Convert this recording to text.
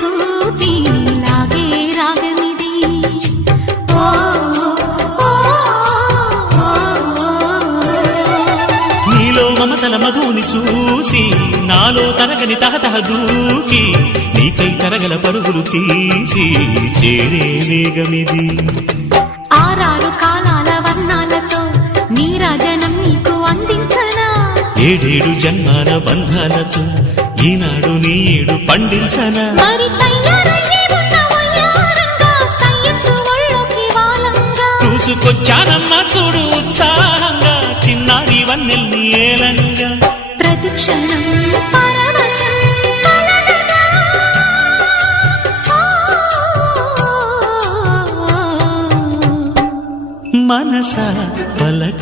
చూపి లాగే రాగమిది. నీలో మమతల మధుని చూసి నాలో తరగని తహతహ దూకి నీకై తరగల పరుగులు తీసి చేరే వేగమిది. ఆరారు కాలాల వర్ణాలతో నీరాజనం నీకు అందించనా, ఏడేడు జన్మాల బంధాలతో ఈనాడు నీడు పండించనా. మరి తయారయ్యే ఉన్న వయ్యారంగా సయ్యత్తు ఒళ్ళోకి వాలంగా చూసుకొచ్చానమ్మా చూడు ఉత్సాహంగా చిన్నారి వన్నెల్ని ఏలంగా. ప్రతిక్షణం పరవశం కలగగా మనస పలక